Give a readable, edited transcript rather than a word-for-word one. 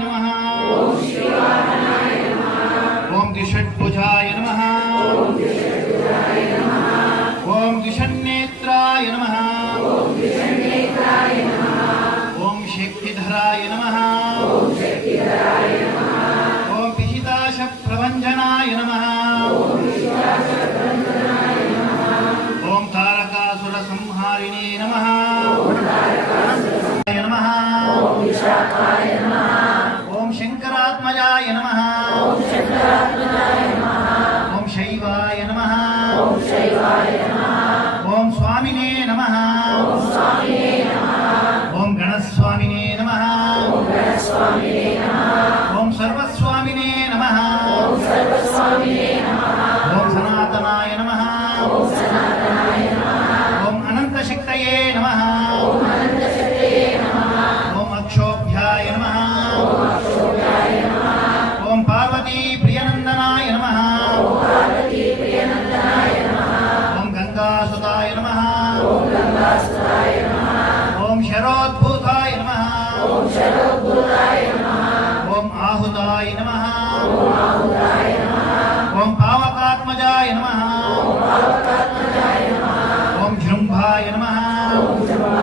नमः ओम द्विषड्भुजाय नमः ओम द्विषन्नेत्राय नमः ओम शक्तिधराय नमः ओम पिशिताशप्रभञ्जनाय नमः ओम तारकासुरसंहारिणे नमः ओम शंकरात्मजाय नमः ओम शैवाय नमः ओम स्वामिने नमः ओम गणस्वामिने नमः ओम सर्वस्वामिने नमः ओम सनातनाय नमः ओम अनंतशक्तये नमः ओम अक्षोभ्याय नमः ओम पार्वती प्रियनंदनाय नमः ओम गंगासुताय नमः ओम शरोद्भूताय